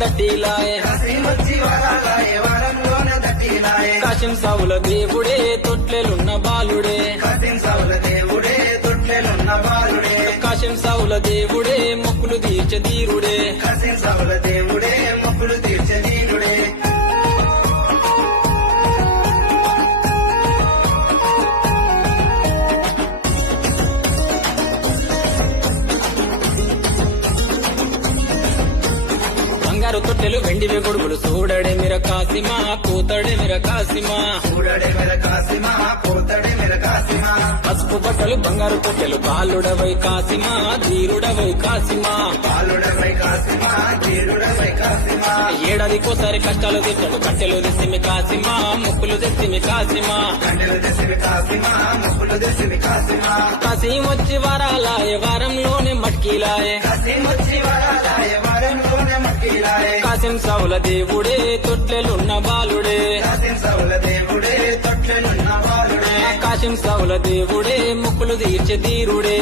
దట్టిలాయే కాశీం సావుల దేవుడే తొట్లెలున్న బాలుడే కాశీం సావుల దేవుడే మొక్కులు తీర్చే ధీరుడే బంగారు తొట్టెలు వెండివి గొడుగులు చూడడే మిర కాసిమా కూతడే మిర కాసిమా పసుపు బట్టలు బంగారు తొట్టెలు బాలుడవై కాసిమా ధీరుడవై కాసిమా ఏడాదికోసారి కష్టాలు తెచ్చడు కట్టెలు తెచ్చిమి కాసిమా ముక్కులు తెచ్చిమి కాసిమా కాసిం వచ్చి వరాలాయే వారంలోనే మట్కీలాయే కాశీం సావుల దేవుడే తొట్లెలున్న బాలుడే కాశీం సావుల దేవుడే మొక్కులు తీర్చే ధీరుడే